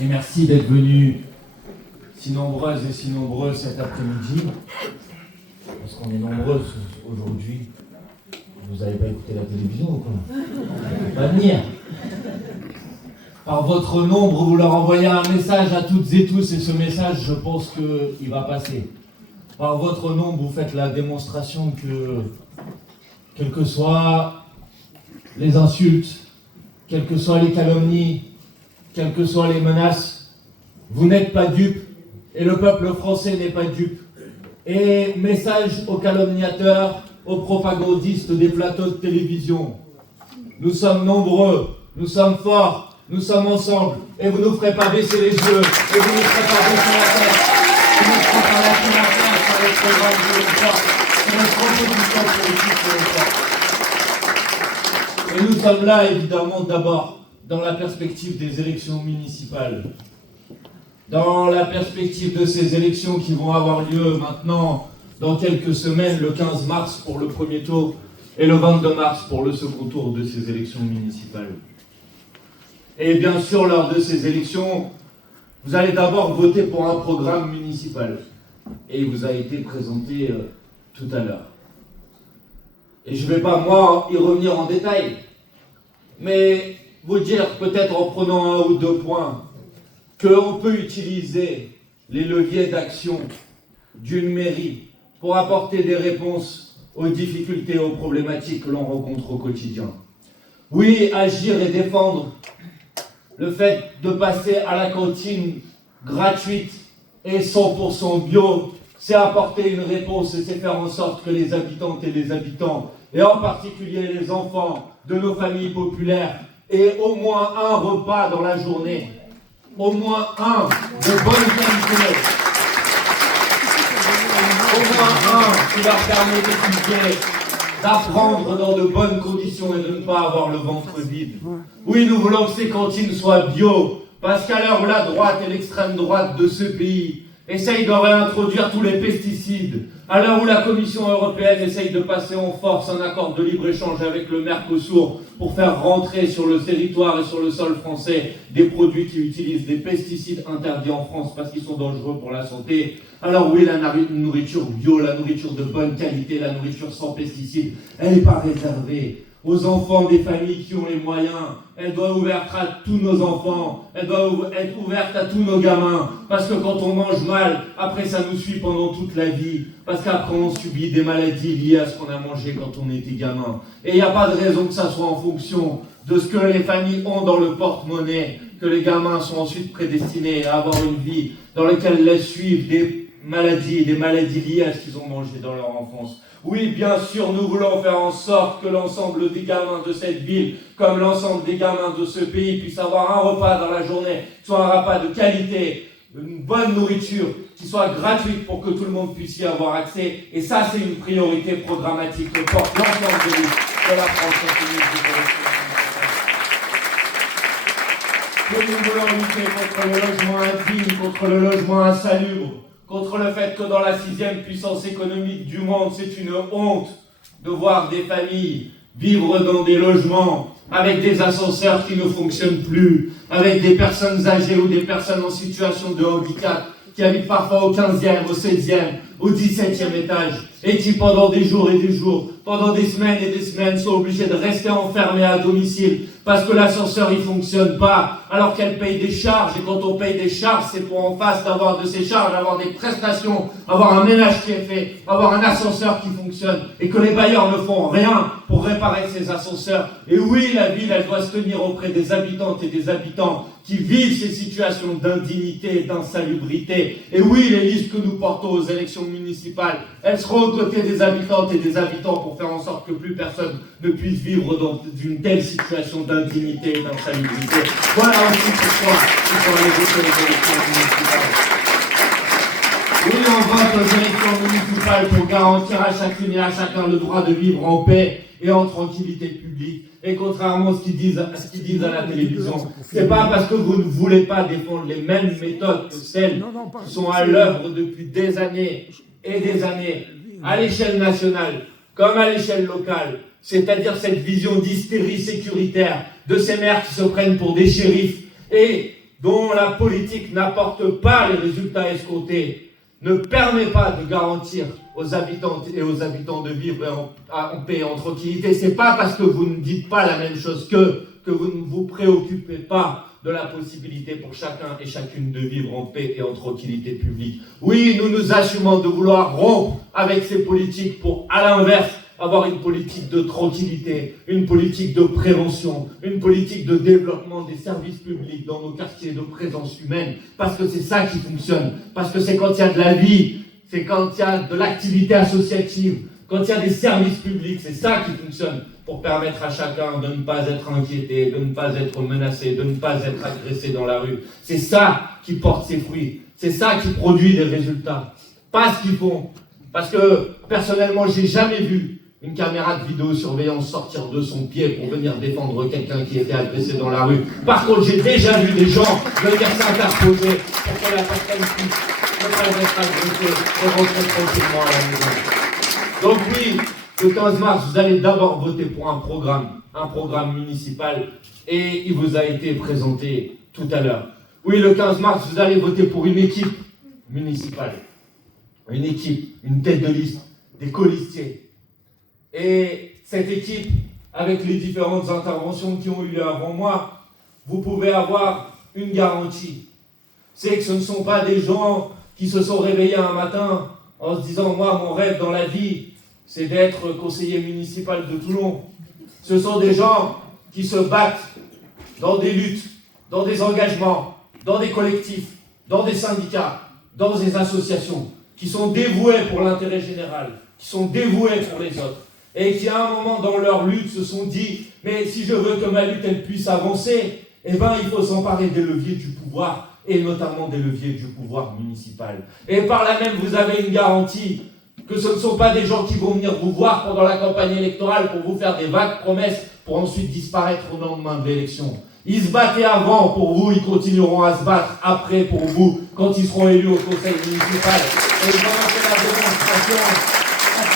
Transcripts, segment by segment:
Et merci d'être venus si nombreuses et si nombreux cet après-midi. Parce qu'on est nombreux aujourd'hui. Vous n'avez pas écouté la télévision ou quoi? Pas venir. Par votre nombre, vous leur envoyez un message à toutes et tous, et ce message, je pense qu'il va passer. Par votre nombre, vous faites la démonstration que, quelles que soient les insultes, quelles que soient les calomnies, quelles que soient les menaces, vous n'êtes pas dupes, et le peuple français n'est pas dupe. Et message aux calomniateurs, aux propagandistes des plateaux de télévision. Nous sommes nombreux, nous sommes forts, nous sommes ensemble, et vous ne nous ferez pas baisser les yeux, et vous ne nous ferez pas baisser la tête, vous ne nous ferez pas lâcher la tête sur les programmes de l'État, sur les propositions politiques de l'État. Et nous sommes là, évidemment, d'abord, dans la perspective des élections municipales. Dans la perspective de ces élections qui vont avoir lieu maintenant, dans quelques semaines, le 15 mars pour le premier tour et le 22 mars pour le second tour de ces élections municipales. Et bien sûr, lors de ces élections, vous allez d'abord voter pour un programme municipal. Et il vous a été présenté tout à l'heure. Et je ne vais pas, moi, y revenir en détail, mais vous dire, peut-être en prenant un ou deux points, qu'on peut utiliser les leviers d'action d'une mairie pour apporter des réponses aux difficultés et aux problématiques que l'on rencontre au quotidien. Oui, agir et défendre le fait de passer à la cantine gratuite et 100% bio, c'est apporter une réponse et c'est faire en sorte que les habitantes et les habitants, et en particulier les enfants de nos familles populaires, aient au moins un repas dans la journée, au moins un de bonne qualité, au moins un qui leur permet d'étudier, d'apprendre dans de bonnes conditions et de ne pas avoir le ventre vide. Oui, nous voulons que ces cantines soient bio, parce qu'à l'heure où la droite et l'extrême droite de ce pays essayent de réintroduire tous les pesticides, à l'heure où la Commission européenne essaye de passer en force un accord de libre-échange avec le Mercosur pour faire rentrer sur le territoire et sur le sol français des produits qui utilisent des pesticides interdits en France parce qu'ils sont dangereux pour la santé. Alors oui, la nourriture bio, la nourriture de bonne qualité, la nourriture sans pesticides, elle n'est pas réservée aux enfants des familles qui ont les moyens. Elle doit être ouverte à tous nos enfants, elle doit être ouverte à tous nos gamins, parce que quand on mange mal, après ça nous suit pendant toute la vie, parce qu'après on subit des maladies liées à ce qu'on a mangé quand on était gamin. Et il n'y a pas de raison que ça soit en fonction de ce que les familles ont dans le porte-monnaie, que les gamins sont ensuite prédestinés à avoir une vie dans laquelle ils suivent des maladies liées à ce qu'ils ont mangé dans leur enfance. Oui, bien sûr, nous voulons faire en sorte que l'ensemble des gamins de cette ville, comme l'ensemble des gamins de ce pays, puissent avoir un repas dans la journée, soit un repas de qualité, une bonne nourriture, qui soit gratuite pour que tout le monde puisse y avoir accès. Et ça, c'est une priorité programmatique que porte l'ensemble de la France. Que nous voulons lutter contre le logement indigne, contre le logement insalubre, contre le fait que dans la 6e puissance économique du monde, c'est une honte de voir des familles vivre dans des logements avec des ascenseurs qui ne fonctionnent plus, avec des personnes âgées ou des personnes en situation de handicap qui habitent parfois au 15e, au 16e, au 17e étage, et qui pendant des jours et des jours, pendant des semaines et des semaines sont obligés de rester enfermés à domicile parce que l'ascenseur il fonctionne pas, alors qu'elle paye des charges, et quand on paye des charges, c'est pour en face d'avoir de ces charges, avoir des prestations, avoir un ménage qui est fait, avoir un ascenseur qui fonctionne, et que les bailleurs ne font rien pour réparer ces ascenseurs. Et oui, la ville, elle doit se tenir auprès des habitantes et des habitants qui vivent ces situations d'indignité et d'insalubrité. Et oui, les listes que nous portons aux élections municipales, elles seront aux côtés des habitantes et des habitants pour faire en sorte que plus personne ne puisse vivre dans une telle situation d'indignité et d'insalubrité. Voilà aussi pourquoi il faut aller voter aux élections municipales. Oui, on vote aux élections municipales pour garantir à chacune et à chacun le droit de vivre en paix et en tranquillité publique. Et contrairement à ce qu'ils disent à la télévision, c'est pas parce que vous ne voulez pas défendre les mêmes méthodes que celles qui sont à l'œuvre depuis des années et des années, à l'échelle nationale comme à l'échelle locale, c'est-à-dire cette vision d'hystérie sécuritaire de ces maires qui se prennent pour des shérifs et dont la politique n'apporte pas les résultats escomptés, ne permet pas de garantir aux habitantes et aux habitants de vivre en paix et en tranquillité, c'est pas parce que vous ne dites pas la même chose que vous ne vous préoccupez pas de la possibilité pour chacun et chacune de vivre en paix et en tranquillité publique. Oui, nous nous assumons de vouloir rompre avec ces politiques pour, à l'inverse, avoir une politique de tranquillité, une politique de prévention, une politique de développement des services publics dans nos quartiers, de présence humaine, parce que c'est ça qui fonctionne, parce que c'est quand il y a de la vie, c'est quand il y a de l'activité associative, quand il y a des services publics, c'est ça qui fonctionne pour permettre à chacun de ne pas être inquiété, de ne pas être menacé, de ne pas être agressé dans la rue. C'est ça qui porte ses fruits, c'est ça qui produit des résultats, pas ce qu'ils font. Parce que personnellement, j'ai jamais vu une caméra de vidéosurveillance sortir de son pied pour venir défendre quelqu'un qui était agressé dans la rue. Par contre, j'ai déjà vu des gens venir s'interposer pour que la personne puisse ne pas être agressée et rentrer tranquillement à la maison. Donc oui, le 15 mars, vous allez d'abord voter pour un programme municipal, et il vous a été présenté tout à l'heure. Oui, le 15 mars, vous allez voter pour une équipe municipale. Une équipe, une tête de liste, des colistiers. Et cette équipe, avec les différentes interventions qui ont eu lieu avant moi, vous pouvez avoir une garantie. C'est que ce ne sont pas des gens qui se sont réveillés un matin en se disant « Moi, mon rêve dans la vie, c'est d'être conseiller municipal de Toulon ». Ce sont des gens qui se battent dans des luttes, dans des engagements, dans des collectifs, dans des syndicats, dans des associations, qui sont dévoués pour l'intérêt général, qui sont dévoués pour les autres, et qui à un moment dans leur lutte se sont dit « Mais si je veux que ma lutte elle puisse avancer, eh ben, il faut s'emparer des leviers du pouvoir, et notamment des leviers du pouvoir municipal. » Et par là même, vous avez une garantie que ce ne sont pas des gens qui vont venir vous voir pendant la campagne électorale pour vous faire des vagues promesses pour ensuite disparaître au lendemain de l'élection. Ils se battaient avant pour vous, ils continueront à se battre après pour vous, quand ils seront élus au conseil municipal. Et ils vont faire la démonstration.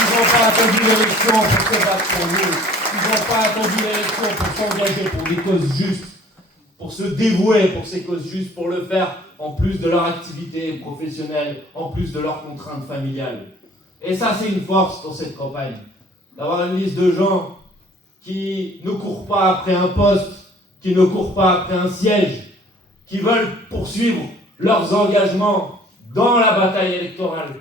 Ils n'ont pas attendu l'élection pour se battre pour vous. Ils n'ont pas attendu l'élection pour s'engager pour des causes justes, pour se dévouer pour ces causes justes, pour le faire en plus de leur activité professionnelle, en plus de leurs contraintes familiales. Et ça, c'est une force dans cette campagne, d'avoir une liste de gens qui ne courent pas après un poste, qui ne courent pas après un siège, qui veulent poursuivre leurs engagements dans la bataille électorale,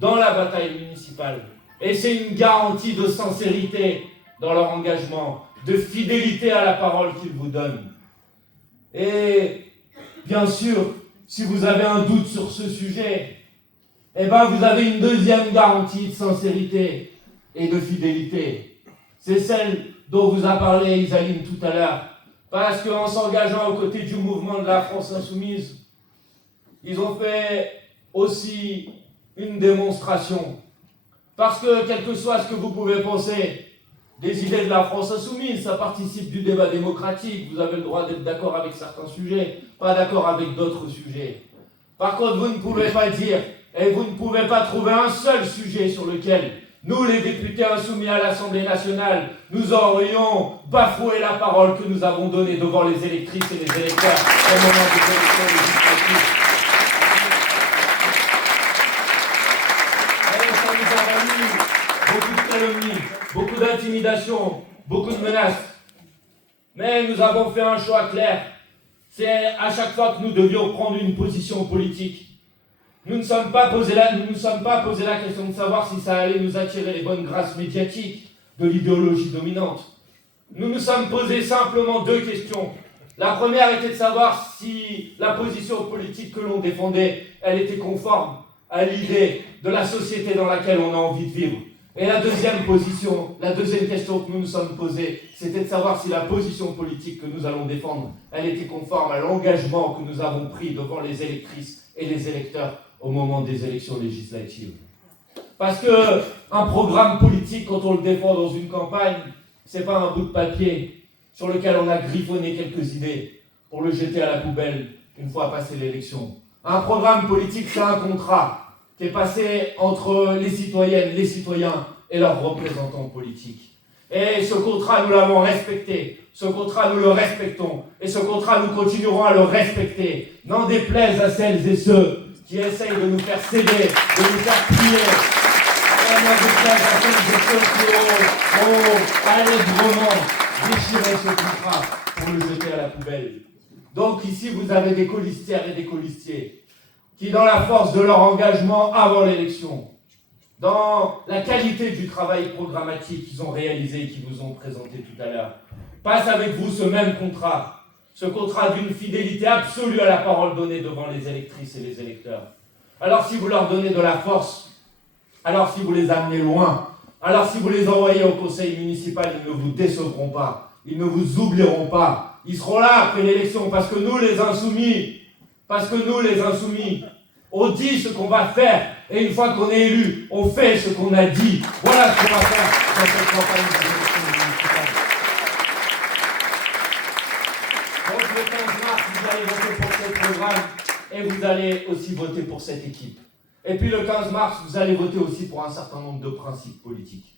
dans la bataille municipale. Et c'est une garantie de sincérité dans leur engagement, de fidélité à la parole qu'ils vous donnent. Et bien sûr, si vous avez un doute sur ce sujet, eh ben vous avez une deuxième garantie de sincérité et de fidélité. C'est celle dont vous a parlé Isaline tout à l'heure. Parce qu'en s'engageant aux côtés du mouvement de la France Insoumise, ils ont fait aussi une démonstration. Parce que, quel que soit ce que vous pouvez penser des idées de la France Insoumise, ça participe du débat démocratique. Vous avez le droit d'être d'accord avec certains sujets, pas d'accord avec d'autres sujets. Par contre, vous ne pouvez pas dire, et vous ne pouvez pas trouver un seul sujet sur lequel nous, les députés insoumis à l'Assemblée nationale, nous aurions bafoué la parole que nous avons donnée devant les électrices et les électeurs au moment des élections législatives. Et ça nous a valu beaucoup de calomnies, beaucoup d'intimidations, beaucoup de menaces. Mais nous avons fait un choix clair. C'est à chaque fois que nous devions prendre une position politique. Nous ne nous sommes pas posé la question de savoir si ça allait nous attirer les bonnes grâces médiatiques de l'idéologie dominante. Nous nous sommes posé simplement deux questions. La première était de savoir si la position politique que l'on défendait, elle était conforme à l'idée de la société dans laquelle on a envie de vivre. Et la deuxième question que nous nous sommes posés, c'était de savoir si la position politique que nous allons défendre, elle était conforme à l'engagement que nous avons pris devant les électrices et les électeurs au moment des élections législatives. Parce qu'un programme politique, quand on le défend dans une campagne, c'est pas un bout de papier sur lequel on a griffonné quelques idées pour le jeter à la poubelle une fois passé l'élection. Un programme politique, c'est un contrat qui est passé entre les citoyennes, les citoyens et leurs représentants politiques. Et ce contrat, nous l'avons respecté. Ce contrat, nous le respectons. Et ce contrat, nous continuerons à le respecter. N'en déplaise à celles et ceux qui essayent de nous faire céder, de nous faire plier. Et n'en déplaise à celles et ceux qui ont allègrement déchiré ce contrat pour le jeter à la poubelle. Donc ici, vous avez des colistières et des colistiers qui, dans la force de leur engagement avant l'élection, dans la qualité du travail programmatique qu'ils ont réalisé et qu'ils vous ont présenté tout à l'heure, passe avec vous ce même contrat, ce contrat d'une fidélité absolue à la parole donnée devant les électrices et les électeurs. Alors si vous leur donnez de la force, alors si vous les amenez loin, alors si vous les envoyez au conseil municipal, ils ne vous décevront pas, ils ne vous oublieront pas, ils seront là après l'élection parce que nous les insoumis, on dit ce qu'on va faire, et une fois qu'on est élu, on fait ce qu'on a dit. Voilà ce qu'on va faire dans cette campagne de l'élection municipale. Donc le 15 mars, vous allez voter pour ce programme, et vous allez aussi voter pour cette équipe. Et puis le 15 mars, vous allez voter aussi pour un certain nombre de principes politiques.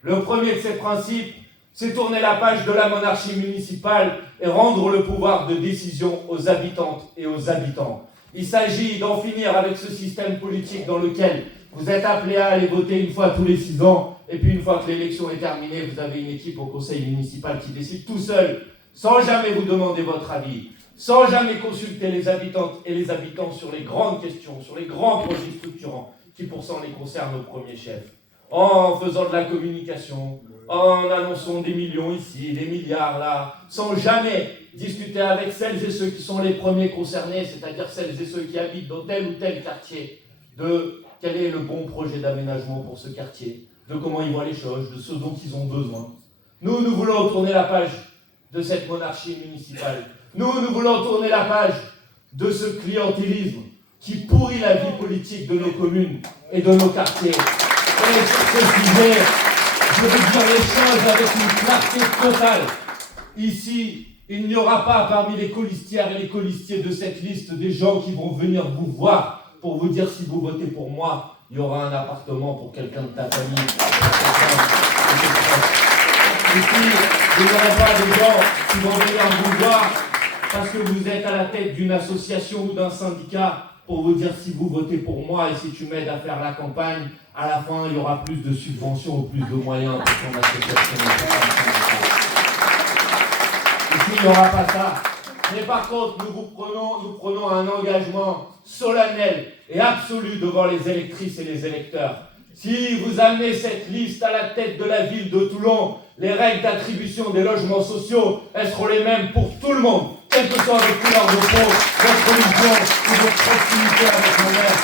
Le premier de ces principes, c'est tourner la page de la monarchie municipale et rendre le pouvoir de décision aux habitantes et aux habitants. Il s'agit d'en finir avec ce système politique dans lequel vous êtes appelé à aller voter une fois tous les 6 ans, et puis une fois que l'élection est terminée, vous avez une équipe au conseil municipal qui décide tout seul, sans jamais vous demander votre avis, sans jamais consulter les habitantes et les habitants sur les grandes questions, sur les grands projets structurants qui pourtant les concernent au premier chef. En faisant de la communication, en annonçant des millions ici, des milliards là, sans jamais discuter avec celles et ceux qui sont les premiers concernés, c'est-à-dire celles et ceux qui habitent dans tel ou tel quartier, de quel est le bon projet d'aménagement pour ce quartier, de comment ils voient les choses, de ce dont ils ont besoin. Nous voulons tourner la page de cette monarchie municipale. Nous voulons tourner la page de ce clientélisme qui pourrit la vie politique de nos communes et de nos quartiers. Et sur ce sujet, je veux dire les choses avec une clarté totale. Ici, il n'y aura pas parmi les colistières et les colistiers de cette liste des gens qui vont venir vous voir pour vous dire si vous votez pour moi, il y aura un appartement pour quelqu'un de ta famille. Ici, il n'y aura pas des gens qui vont venir vous voir parce que vous êtes à la tête d'une association ou d'un syndicat pour vous dire si vous votez pour moi et si tu m'aides à faire la campagne, à la fin, il y aura plus de subventions ou plus de moyens pour ton association. Ici, il n'y aura pas ça. Mais par contre, nous prenons un engagement solennel et absolu devant les électrices et les électeurs. Si vous amenez cette liste à la tête de la ville de Toulon, les règles d'attribution des logements sociaux, elles seront les mêmes pour tout le monde, quelle que soit votre couleur de peau, votre religion ou votre proximité avec mon maire.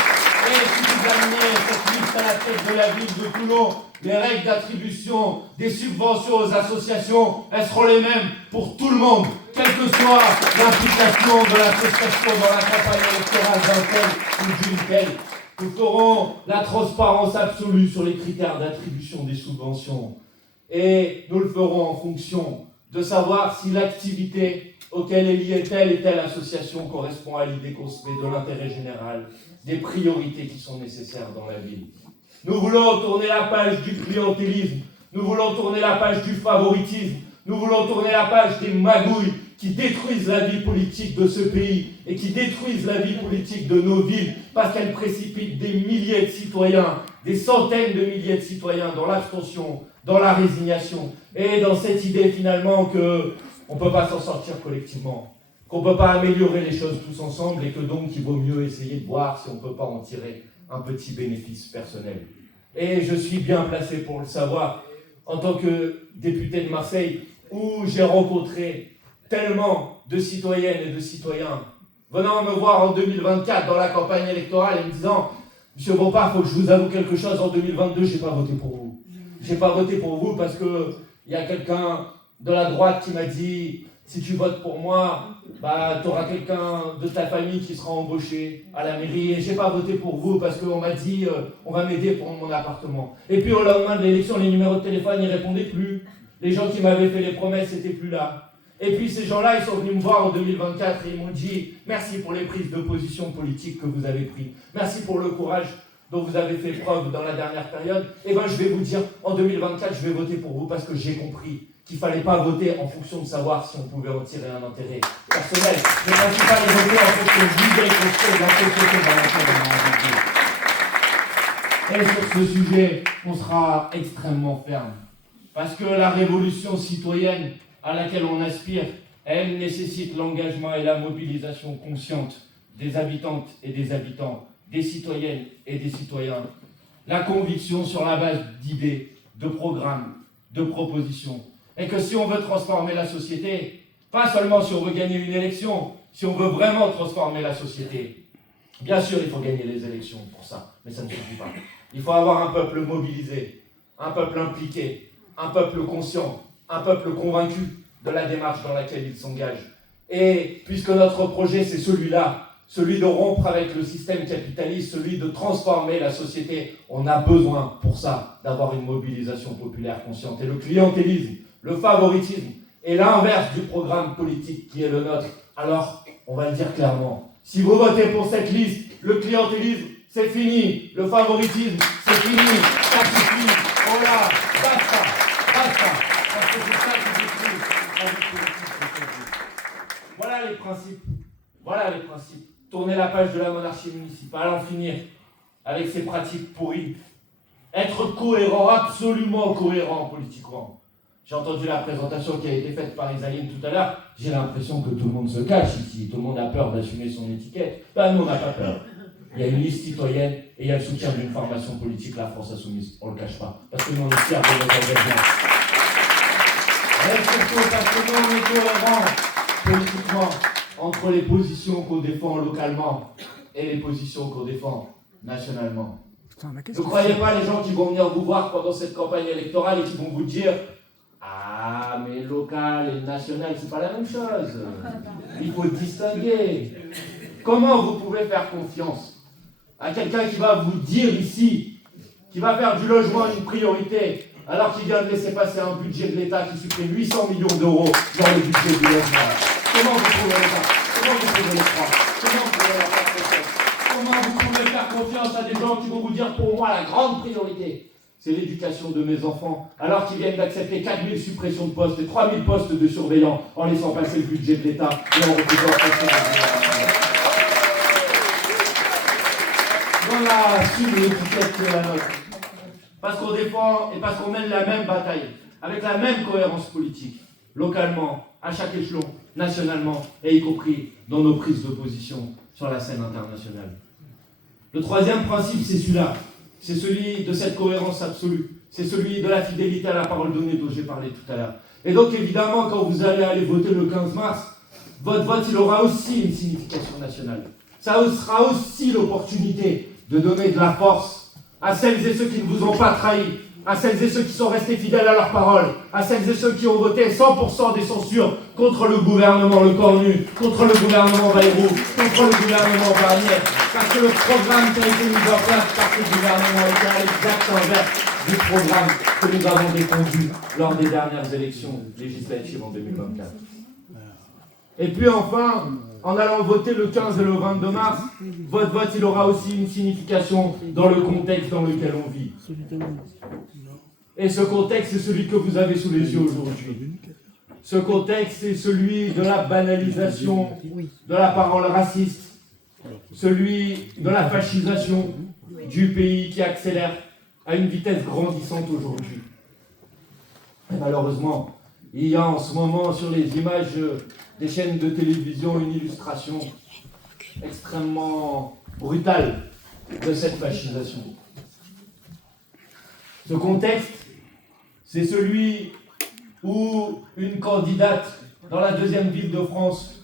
Et si vous amenez cette liste à la tête de la ville de Toulon, les règles d'attribution des subventions aux associations, elles seront les mêmes pour tout le monde, quelle que soit l'implication de l'association dans la campagne électorale d'un tel ou d'une telle. Nous ferons la transparence absolue sur les critères d'attribution des subventions. Et nous le ferons en fonction de savoir si l'activité auquel est liée telle et telle association correspond à l'idée qu'on se fait de l'intérêt général, des priorités qui sont nécessaires dans la ville. Nous voulons tourner la page du clientélisme, nous voulons tourner la page du favoritisme, nous voulons tourner la page des magouilles qui détruisent la vie politique de ce pays et qui détruisent la vie politique de nos villes parce qu'elles précipitent des milliers de citoyens, des centaines de milliers de citoyens dans l'abstention, dans la résignation et dans cette idée finalement qu'on ne peut pas s'en sortir collectivement, qu'on ne peut pas améliorer les choses tous ensemble et que donc il vaut mieux essayer de voir si on ne peut pas en tirer un petit bénéfice personnel. Et je suis bien placé pour le savoir en tant que député de Marseille où j'ai rencontré tellement de citoyennes et de citoyens venant me voir en 2024 dans la campagne électorale et me disant « Monsieur Bompard, il faut que je vous avoue quelque chose, en 2022, je n'ai pas voté pour vous. Je n'ai pas voté pour vous parce qu'il y a quelqu'un de la droite qui m'a dit « Si tu votes pour moi, tu auras quelqu'un de ta famille qui sera embauché à la mairie. Et je n'ai pas voté pour vous parce qu'on m'a dit on va m'aider pour mon appartement. » Et puis au lendemain de l'élection, les numéros de téléphone, ils ne répondaient plus. Les gens qui m'avaient fait les promesses n'étaient plus là. Et puis ces gens-là, ils sont venus me voir en 2024 et ils m'ont dit « Merci pour les prises de position politique que vous avez prises. Merci pour le courage dont vous avez fait preuve dans la dernière période, eh ben je vais vous dire, en 2024, je vais voter pour vous parce que j'ai compris qu'il ne fallait pas voter en fonction de savoir si on pouvait en tirer un intérêt personnel. Le principal est de voter en fonction de l'idée qu'on fait de la société dans laquelle on a vécu. Et sur ce sujet, on sera extrêmement ferme. Parce que la révolution citoyenne à laquelle on aspire, elle nécessite l'engagement et la mobilisation consciente des habitantes et des habitants, des citoyennes et des citoyens. La conviction sur la base d'idées, de programmes, de propositions. Et que si on veut transformer la société, pas seulement si on veut gagner une élection, si on veut vraiment transformer la société, bien sûr il faut gagner les élections pour ça, mais ça ne suffit pas. Il faut avoir un peuple mobilisé, un peuple impliqué, un peuple conscient, un peuple convaincu de la démarche dans laquelle il s'engage. Et puisque notre projet c'est celui-là, celui de rompre avec le système capitaliste, celui de transformer la société, on a besoin pour ça d'avoir une mobilisation populaire consciente. Et le clientélisme, le favoritisme est l'inverse du programme politique qui est le nôtre. Alors, on va le dire clairement, si vous votez pour cette liste, le clientélisme, c'est fini. Le favoritisme, c'est fini. Ça suffit. Voilà, basta. Parce que c'est ça qui détruit la vie politique. Voilà les principes. Voilà les principes. Tourner la page de la monarchie municipale, en finir avec ces pratiques pourries. Être cohérent, absolument cohérent politiquement. J'ai entendu la présentation qui a été faite par Isaïe tout à l'heure. J'ai l'impression que tout le monde se cache ici. Tout le monde a peur d'assumer son étiquette. Ben, nous, on n'a pas peur. Il y a une liste citoyenne et il y a le soutien d'une formation politique, la France Insoumise. On ne le cache pas. Parce que nous, on est fiers de notre engagement. Et surtout parce que nous, on est cohérents politiquement entre les positions qu'on défend localement et les positions qu'on défend nationalement. Ne croyez pas les gens qui vont venir vous voir pendant cette campagne électorale et qui vont vous dire « Ah, mais local et national, c'est pas la même chose. Il faut distinguer. » Comment vous pouvez faire confiance à quelqu'un qui va vous dire ici, qui va faire du logement une priorité, alors qu'il vient de laisser passer un budget de l'État qui supprime 800 millions d'euros dans le budget du logement? Comment vous pouvez le faire? Comment vous pouvez le croire? Comment vous pouvez leur faire confiance? Comment vous pouvez faire confiance à des gens qui vont vous dire, pour moi, la grande priorité, c'est l'éducation de mes enfants, alors qu'ils viennent d'accepter 4000 suppressions de postes et 3000 postes de surveillants en laissant passer le budget de l'État et en refusant passer voilà, sur l'étiquette que la nôtre. Parce qu'on défend et parce qu'on mène la même bataille, avec la même cohérence politique, localement, à chaque échelon, nationalement, et y compris dans nos prises de position sur la scène internationale. Le troisième principe, c'est celui-là. C'est celui de cette cohérence absolue. C'est celui de la fidélité à la parole donnée dont j'ai parlé tout à l'heure. Et donc, évidemment, quand vous allez aller voter le 15 mars, votre vote, il aura aussi une signification nationale. Ça sera aussi l'opportunité de donner de la force à celles et ceux qui ne vous ont pas trahi, à celles et ceux qui sont restés fidèles à leurs paroles, à celles et ceux qui ont voté 100% des censures contre le gouvernement Le Cornu, contre le gouvernement Bayrou, contre le gouvernement Barnier, parce que le programme qui a été mis en place par ce gouvernement est l'exact inverse du programme que nous avons défendu lors des dernières élections législatives en 2024. Et puis enfin, en allant voter le 15 et le 22 mars, votre vote il aura aussi une signification dans le contexte dans lequel on vit. Et ce contexte, c'est celui que vous avez sous les yeux aujourd'hui. Ce contexte, c'est celui de la banalisation de la parole raciste, celui de la fascisation du pays qui accélère à une vitesse grandissante aujourd'hui. Et malheureusement, il y a en ce moment sur les images des chaînes de télévision une illustration extrêmement brutale de cette fascisation. Ce contexte, c'est celui où une candidate dans la deuxième ville de France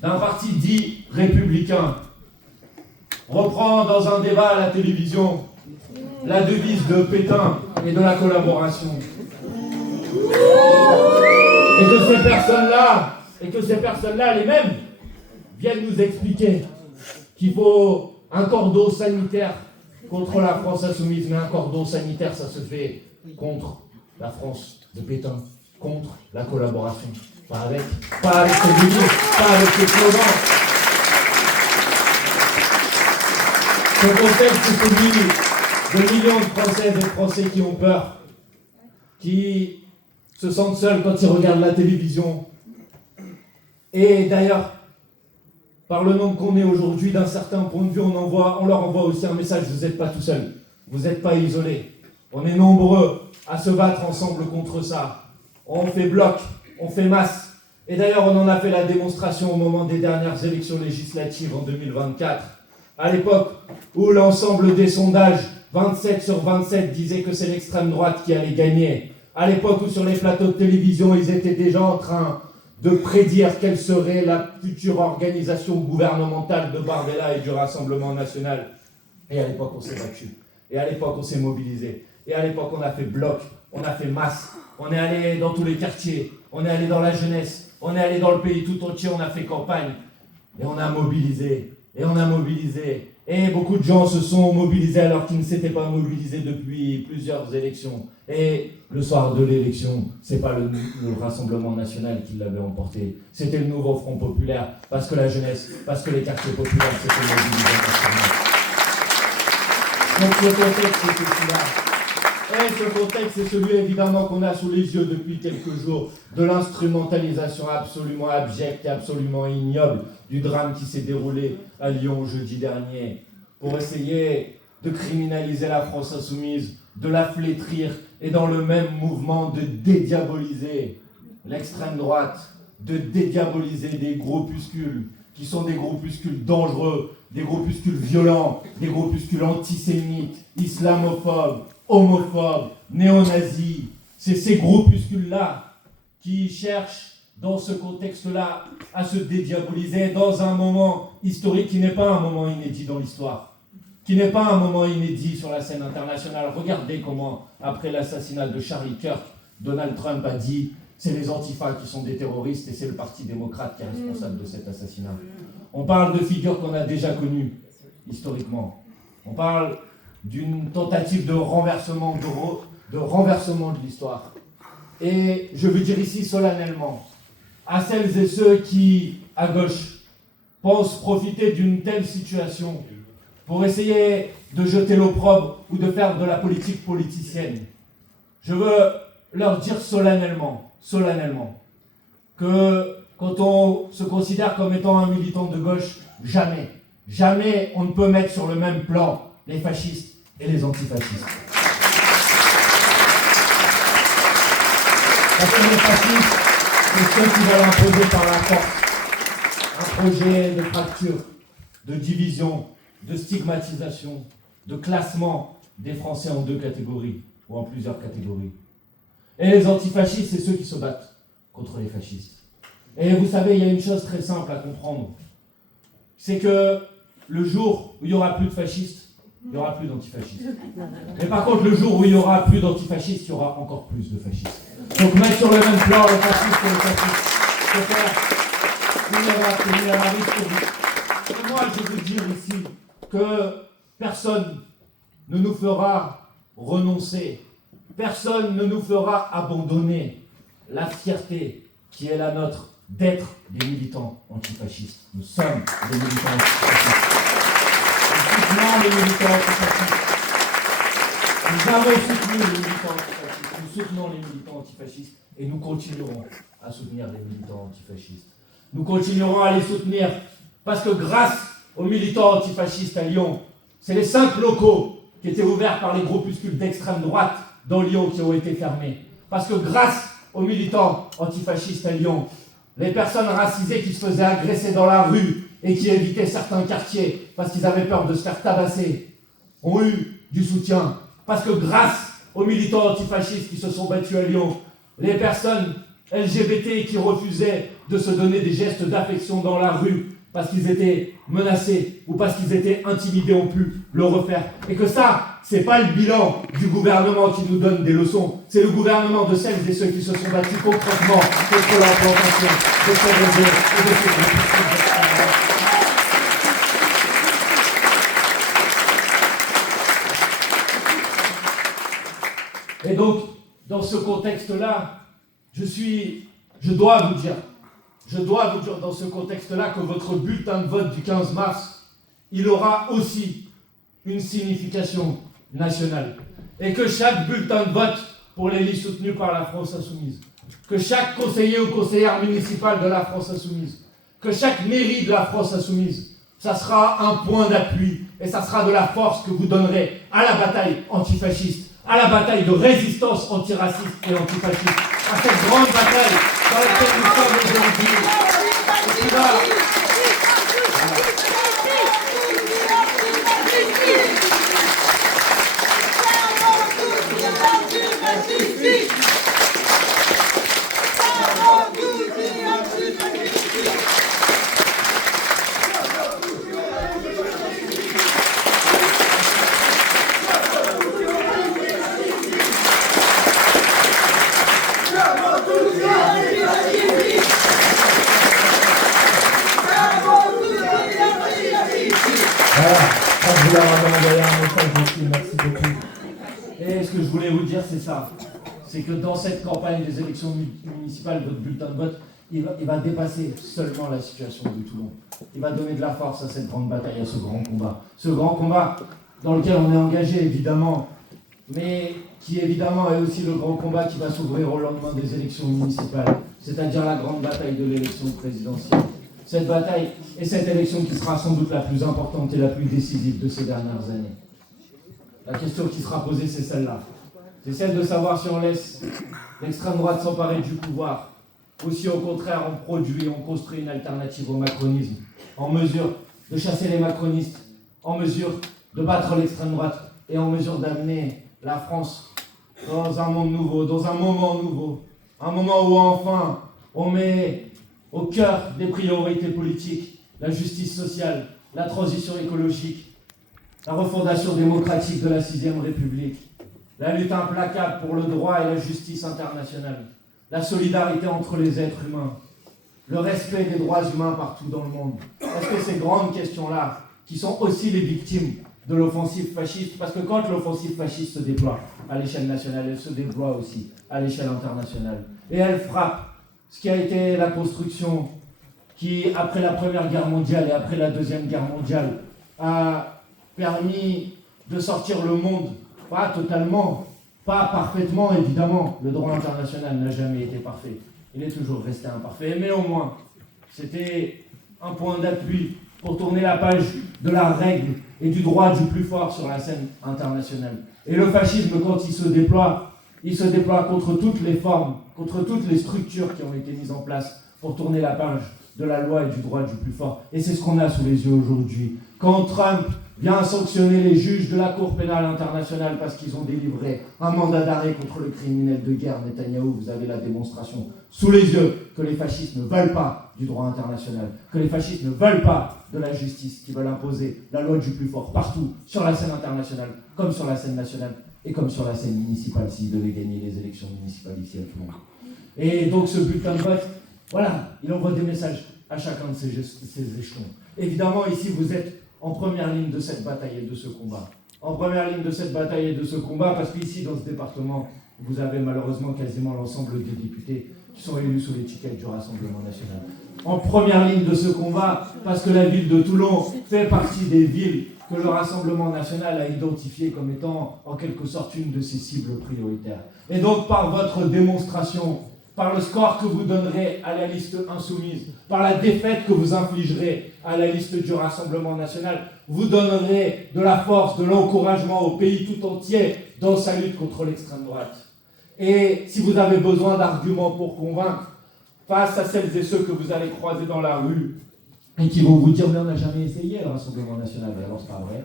d'un parti dit républicain reprend dans un débat à la télévision la devise de Pétain et de la collaboration. Et que ces personnes-là, les mêmes, viennent nous expliquer qu'il faut un cordon sanitaire contre la France insoumise, mais un cordon sanitaire, ça se fait contre la France de Pétain, contre la collaboration. Pas avec ces devises, pas avec ces slogans. Ce contexte, c'est celui de millions de Françaises et de Français qui ont peur, qui se sentent seuls quand ils regardent la télévision. Et d'ailleurs, par le nombre qu'on est aujourd'hui, d'un certain point de vue, on leur envoie aussi un message, vous n'êtes pas tout seuls, vous n'êtes pas isolés. On est nombreux à se battre ensemble contre ça. On fait bloc, on fait masse. Et d'ailleurs, on en a fait la démonstration au moment des dernières élections législatives en 2024. À l'époque où l'ensemble des sondages, 27 sur 27, disaient que c'est l'extrême droite qui allait gagner. À l'époque où sur les plateaux de télévision, ils étaient déjà en train de prédire quelle serait la future organisation gouvernementale de Bardella et du Rassemblement national. Et à l'époque, on s'est battu. Et à l'époque, on s'est mobilisé. Et à l'époque, on a fait bloc, on a fait masse. On est allé dans tous les quartiers, on est allé dans la jeunesse, on est allé dans le pays tout entier, on a fait campagne. Et on a mobilisé, et on a mobilisé. Et beaucoup de gens se sont mobilisés alors qu'ils ne s'étaient pas mobilisés depuis plusieurs élections. Et le soir de l'élection, c'est pas le Rassemblement national qui l'avait emporté. C'était le nouveau Front populaire, parce que la jeunesse, parce que les quartiers populaires s'étaient mobilisés. Donc le contexte, c'est celui-là. Et ce contexte, c'est celui évidemment qu'on a sous les yeux depuis quelques jours, de l'instrumentalisation absolument abjecte et absolument ignoble du drame qui s'est déroulé à Lyon jeudi dernier, pour essayer de criminaliser la France insoumise, de la flétrir et dans le même mouvement de dédiaboliser l'extrême droite, de dédiaboliser des groupuscules qui sont des groupuscules dangereux, des groupuscules violents, des groupuscules antisémites, islamophobes, homophobes, néo-nazis. C'est ces groupuscules-là qui cherchent, dans ce contexte-là, à se dédiaboliser dans un moment historique qui n'est pas un moment inédit dans l'histoire, qui n'est pas un moment inédit sur la scène internationale. Regardez comment, après l'assassinat de Charlie Kirk, Donald Trump a dit « c'est les antifas qui sont des terroristes et c'est le Parti démocrate qui est responsable de cet assassinat ». On parle de figures qu'on a déjà connues, historiquement. On parle d'une tentative de renversement de l'histoire. Et je veux dire ici solennellement, à celles et ceux qui, à gauche, pensent profiter d'une telle situation pour essayer de jeter l'opprobre ou de faire de la politique politicienne, je veux leur dire solennellement, que quand on se considère comme étant un militant de gauche, jamais on ne peut mettre sur le même plan les fascistes et les antifascistes. Parce que les fascistes, c'est ceux qui veulent imposer par la force un projet de fracture, de division, de stigmatisation, de classement des Français en 2 catégories, ou en plusieurs catégories. Et les antifascistes, c'est ceux qui se battent contre les fascistes. Et vous savez, il y a une chose très simple à comprendre. C'est que le jour où il n'y aura plus de fascistes, il n'y aura plus d'antifascistes. Mais par contre, le jour où il n'y aura plus d'antifascistes, il y aura encore plus de fascistes. Donc mettre sur le même plan les fascistes et les fascistes, c'est faire une erreur historique. Et moi, je veux dire ici que personne ne nous fera renoncer, personne ne nous fera abandonner la fierté qui est la nôtre d'être des militants antifascistes. Nous sommes des militants antifascistes. Nous soutenons les militants antifascistes. Nous avons soutenu les militants antifascistes. Nous soutenons les militants antifascistes et nous continuerons à soutenir les militants antifascistes. Nous continuerons à les soutenir parce que grâce aux militants antifascistes à Lyon, c'est les 5 locaux qui étaient ouverts par les groupuscules d'extrême droite dans Lyon qui ont été fermés. Parce que grâce aux militants antifascistes à Lyon, les personnes racisées qui se faisaient agresser dans la rue et qui évitaient certains quartiers parce qu'ils avaient peur de se faire tabasser, ont eu du soutien. Parce que grâce aux militants antifascistes qui se sont battus à Lyon, les personnes LGBT qui refusaient de se donner des gestes d'affection dans la rue parce qu'ils étaient menacés ou parce qu'ils étaient intimidés ont pu le refaire. Et que ça, c'est pas le bilan du gouvernement qui nous donne des leçons, c'est le gouvernement de celles et ceux qui se sont battus concrètement contre l'implantation de ces réseaux et de ces groupes. Et donc, dans ce contexte-là, je dois vous dire dans ce contexte-là que votre bulletin de vote du 15 mars, il aura aussi une signification nationale. Et que chaque bulletin de vote pour les listes soutenues par la France Insoumise, que chaque conseiller ou conseillère municipale de la France Insoumise, que chaque mairie de la France Insoumise, ça sera un point d'appui et ça sera de la force que vous donnerez à la bataille antifasciste, à la bataille de résistance antiraciste et antifasciste, à cette grande bataille dans laquelle nous sommes aujourd'hui. Et qui va... Merci beaucoup. Et ce que je voulais vous dire, c'est ça. C'est que dans cette campagne des élections municipales, votre bulletin de vote, il va dépasser seulement la situation de Toulon. Il va donner de la force à cette grande bataille, à ce grand combat. Ce grand combat dans lequel on est engagé, évidemment, mais qui, évidemment, est aussi le grand combat qui va s'ouvrir au lendemain des élections municipales, c'est-à-dire la grande bataille de l'élection présidentielle. Cette bataille et cette élection qui sera sans doute la plus importante et la plus décisive de ces dernières années. La question qui sera posée, c'est celle-là. C'est celle de savoir si on laisse l'extrême droite s'emparer du pouvoir, ou si au contraire on produit, on construit une alternative au macronisme, en mesure de chasser les macronistes, en mesure de battre l'extrême droite et en mesure d'amener la France dans un monde nouveau, dans un moment nouveau, un moment où enfin on met au cœur des priorités politiques la justice sociale, la transition écologique, la refondation démocratique de la 6e République, la lutte implacable pour le droit et la justice internationale, la solidarité entre les êtres humains, le respect des droits humains partout dans le monde. Parce que ces grandes questions-là, qui sont aussi les victimes de l'offensive fasciste, parce que quand l'offensive fasciste se déploie à l'échelle nationale, elle se déploie aussi à l'échelle internationale. Et elle frappe ce qui a été la construction qui, après la Première Guerre mondiale et après la Deuxième Guerre mondiale, a permis de sortir le monde, pas totalement, pas parfaitement évidemment, le droit international n'a jamais été parfait, il est toujours resté imparfait, mais au moins, c'était un point d'appui pour tourner la page de la règle et du droit du plus fort sur la scène internationale. Et le fascisme, quand il se déploie contre toutes les formes, contre toutes les structures qui ont été mises en place pour tourner la page de la loi et du droit du plus fort. Et c'est ce qu'on a sous les yeux aujourd'hui. Quand Trump vient sanctionner les juges de la Cour pénale internationale parce qu'ils ont délivré un mandat d'arrêt contre le criminel de guerre Netanyahou, vous avez la démonstration sous les yeux que les fascistes ne veulent pas du droit international, que les fascistes ne veulent pas de la justice, qui veulent imposer la loi du plus fort partout, sur la scène internationale, comme sur la scène nationale et comme sur la scène municipale, s'ils devaient gagner les élections municipales ici à Toulon. Et donc ce bulletin de vote, voilà, il envoie des messages à chacun de ces échelons. Évidemment, ici, vous êtes en première ligne de cette bataille et de ce combat. En première ligne de cette bataille et de ce combat, parce qu'ici, dans ce département, vous avez malheureusement quasiment l'ensemble des députés qui sont élus sous l'étiquette du Rassemblement national. En première ligne de ce combat, parce que la ville de Toulon fait partie des villes que le Rassemblement national a identifiées comme étant en quelque sorte une de ses cibles prioritaires. Et donc, par votre démonstration, par le score que vous donnerez à la liste insoumise, par la défaite que vous infligerez à la liste du Rassemblement national, vous donnerez de la force, de l'encouragement au pays tout entier dans sa lutte contre l'extrême droite. Et si vous avez besoin d'arguments pour convaincre, face à celles et ceux que vous allez croiser dans la rue, et qui vont vous dire « mais on n'a jamais essayé le Rassemblement national », alors c'est pas vrai.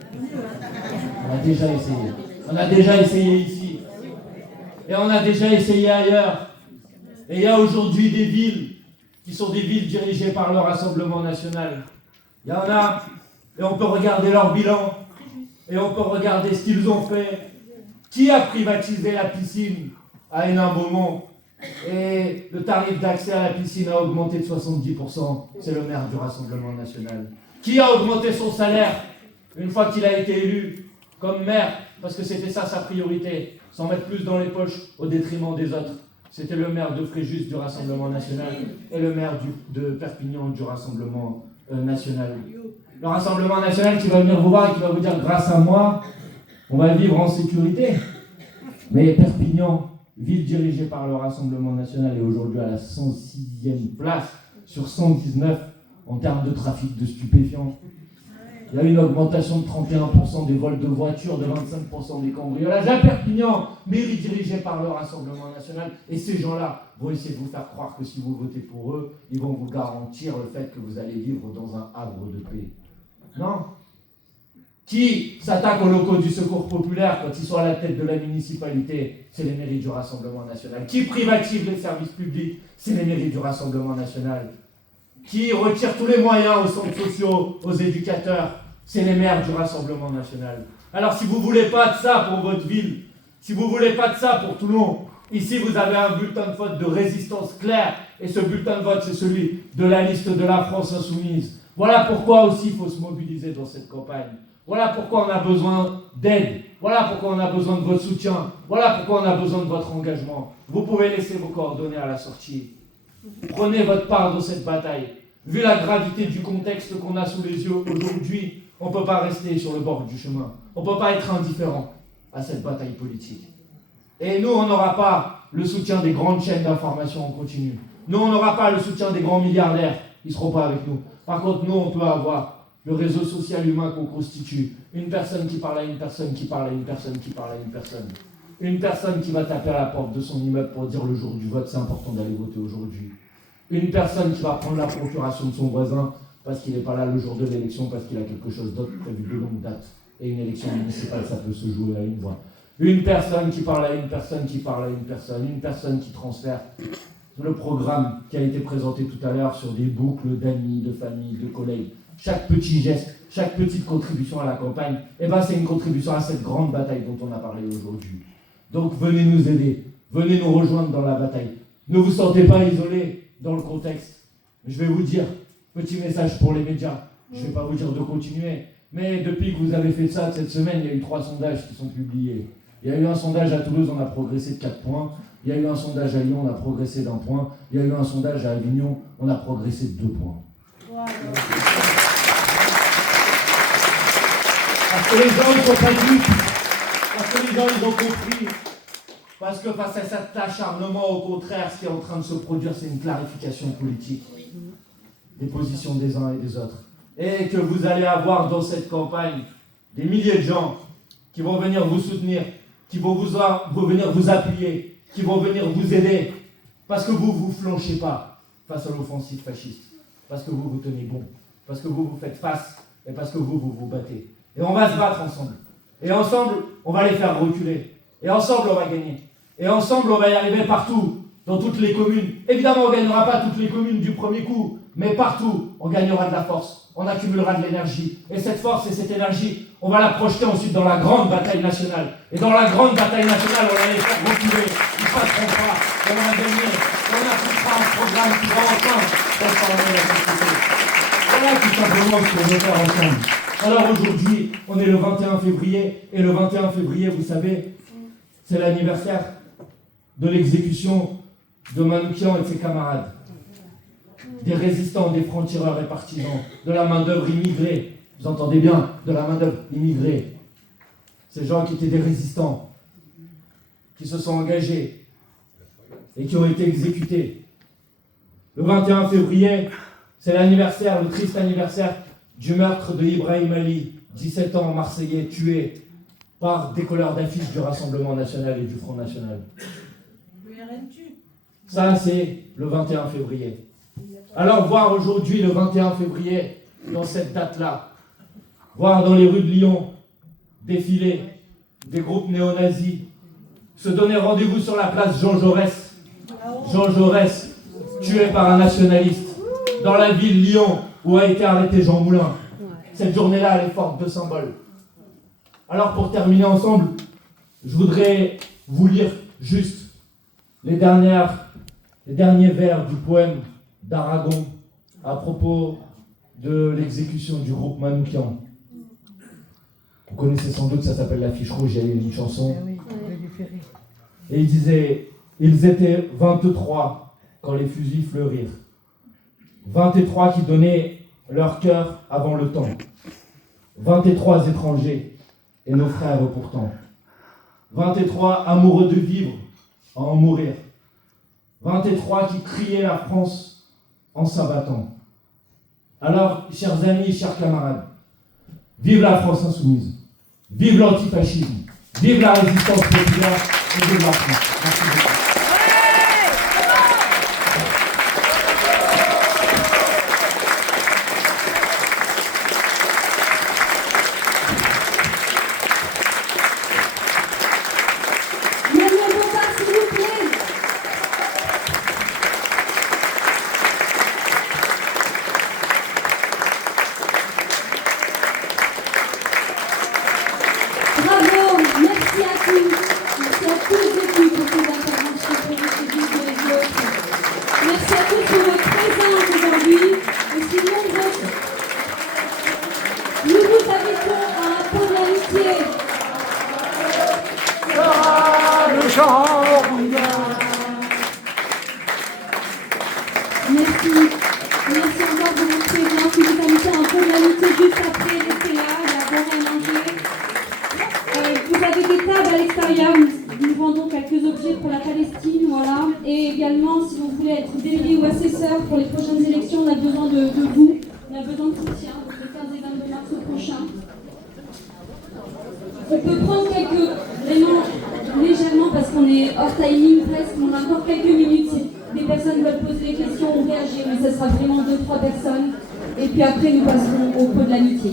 On a déjà essayé. On a déjà essayé ici. Et on a déjà essayé ailleurs. Et il y a aujourd'hui des villes qui sont des villes dirigées par le Rassemblement national. Il y en a, et on peut regarder leur bilan, et on peut regarder ce qu'ils ont fait. Qui a privatisé la piscine à Hénin-Beaumont? Et le tarif d'accès à la piscine a augmenté de 70%. C'est le maire du Rassemblement national. Qui a augmenté son salaire une fois qu'il a été élu comme maire? Parce que c'était ça sa priorité, s'en mettre plus dans les poches au détriment des autres. C'était le maire de Fréjus du Rassemblement national et le maire de Perpignan du Rassemblement national. Le Rassemblement national qui va venir vous voir et qui va vous dire grâce à moi, on va vivre en sécurité. Mais Perpignan, ville dirigée par le Rassemblement national, est aujourd'hui à la 106e place sur 119 en termes de trafic de stupéfiants. Il y a une augmentation de 31% des vols de voitures, de 25% des cambriolages à Perpignan, mairie dirigée par le Rassemblement national. Et ces gens-là vont essayer de vous faire croire que si vous votez pour eux, ils vont vous garantir le fait que vous allez vivre dans un havre de paix. Non. Qui s'attaque aux locaux du Secours populaire quand ils sont à la tête de la municipalité? C'est les mairies du Rassemblement national. Qui privatise les services publics? C'est les mairies du Rassemblement national. Qui retire tous les moyens aux centres sociaux, aux éducateurs? C'est les maires du Rassemblement national. Alors si vous ne voulez pas de ça pour votre ville, si vous ne voulez pas de ça pour Toulon, ici vous avez un bulletin de vote de résistance claire, et ce bulletin de vote c'est celui de la liste de la France insoumise. Voilà pourquoi aussi il faut se mobiliser dans cette campagne. Voilà pourquoi on a besoin d'aide. Voilà pourquoi on a besoin de votre soutien. Voilà pourquoi on a besoin de votre engagement. Vous pouvez laisser vos coordonnées à la sortie. Prenez votre part dans cette bataille. Vu la gravité du contexte qu'on a sous les yeux aujourd'hui, on ne peut pas rester sur le bord du chemin. On ne peut pas être indifférent à cette bataille politique. Et nous, on n'aura pas le soutien des grandes chaînes d'information en continu. Nous, on n'aura pas le soutien des grands milliardaires. Ils ne seront pas avec nous. Par contre, nous, on peut avoir le réseau social humain qu'on constitue. Une personne qui parle à une personne, qui parle à une personne, qui parle à une personne. Une personne qui va taper à la porte de son immeuble pour dire le jour du vote, c'est important d'aller voter aujourd'hui. Une personne qui va prendre la procuration de son voisin parce qu'il n'est pas là le jour de l'élection, parce qu'il a quelque chose d'autre prévu de longue date. Et une élection municipale, ça peut se jouer à une voix. Une personne qui parle à une personne, qui parle à une personne qui transfère le programme qui a été présenté tout à l'heure sur des boucles d'amis, de famille, de collègues. Chaque petit geste, chaque petite contribution à la campagne, c'est une contribution à cette grande bataille dont on a parlé aujourd'hui. Donc venez nous aider, venez nous rejoindre dans la bataille. Ne vous sentez pas isolés dans le contexte. Je vais vous dire, petit message pour les médias, je ne vais pas vous dire de continuer, mais depuis que vous avez fait ça cette semaine, il y a eu 3 sondages qui sont publiés. Il y a eu un sondage à Toulouse, on a progressé de 4 points. Il y a eu un sondage à Lyon, on a progressé d'1 point. Il y a eu un sondage à Avignon, on a progressé de 2 points. Wow. Parce que les gens ne sont pas dupes. Parce que les gens, ils ont compris. Parce que face à cet acharnement, au contraire, ce qui est en train de se produire, c'est une clarification politique des positions des uns et des autres. Et que vous allez avoir dans cette campagne des milliers de gens qui vont venir vous soutenir, qui vont venir vous appuyer, qui vont venir vous aider, parce que vous ne vous flanchez pas face à l'offensive fasciste, parce que vous vous tenez bon, parce que vous vous faites face, et parce que vous vous battez. Et on va se battre ensemble. Et ensemble, on va les faire reculer. Et ensemble, on va gagner. Et ensemble, on va y arriver partout, dans toutes les communes. Évidemment, on ne gagnera pas toutes les communes du premier coup, mais partout, on gagnera de la force, on accumulera de l'énergie. Et cette force et cette énergie, on va la projeter ensuite dans la grande bataille nationale. Et dans la grande bataille nationale, on va les faire reculer. Ils ne passeront pas. On va gagner. On appliquera un programme qui va enfin transformer la société. Voilà tout simplement ce qu'on veut faire ensemble. Alors aujourd'hui, on est le 21 février. Et le 21 février, vous savez, c'est l'anniversaire de l'exécution de Manouchian et de ses camarades. Des résistants, des francs-tireurs et partisans, de la main-d'œuvre immigrée. Vous entendez bien, de la main-d'œuvre immigrée. Ces gens qui étaient des résistants, qui se sont engagés et qui ont été exécutés. Le 21 février, c'est l'anniversaire, le triste anniversaire du meurtre de Ibrahim Ali, 17 ans, Marseillais, tué par des colleurs d'affiches du Rassemblement national et du Front national. Ça, c'est le 21 février. Alors, voir aujourd'hui, le 21 février, dans cette date-là, voir dans les rues de Lyon défiler des groupes néo-nazis, se donner rendez-vous sur la place Jean Jaurès. Jean Jaurès, tué par un nationaliste, dans la ville Lyon, où a été arrêté Jean Moulin. Cette journée-là, elle est forte de symboles. Alors, pour terminer ensemble, je voudrais vous lire juste les derniers vers du poème d'Aragon à propos de l'exécution du groupe Manouchian. Vous connaissez sans doute, ça s'appelle l'affiche rouge, il y a eu une chanson. Et il disait, ils étaient 23 quand les fusils fleurirent. 23 qui donnaient leur cœur avant le temps. 23 étrangers et nos frères pourtant. 23 amoureux de vivre, à en mourir. 23 qui criaient la France en s'abattant. Alors, chers amis, chers camarades, vive la France insoumise, vive l'antifascisme, vive la résistance populaire et vive la France. Merci beaucoup. Merci à tous pour votre présence aujourd'hui, aussi nombreux. Nous vous invitons à un pont de l'amitié. Merci encore de votre présence. Nous vous invitons à un pont de l'amitié juste après. Restez là, il y a bon à manger. Vous avez des tables à l'extérieur. Nous vendons quelques objets pour la Palestine, voilà. Et également, si vous voulez être délégué ou assesseur pour les prochaines élections, on a besoin de vous. On a besoin de soutien, donc le 15 et 22 mars prochain. On peut prendre vraiment légèrement, parce qu'on est hors timing presque, on a encore quelques minutes. Si des personnes veulent poser des questions ou réagir, mais ce sera vraiment 2-3 personnes. Et puis après, nous passerons au pot de l'amitié.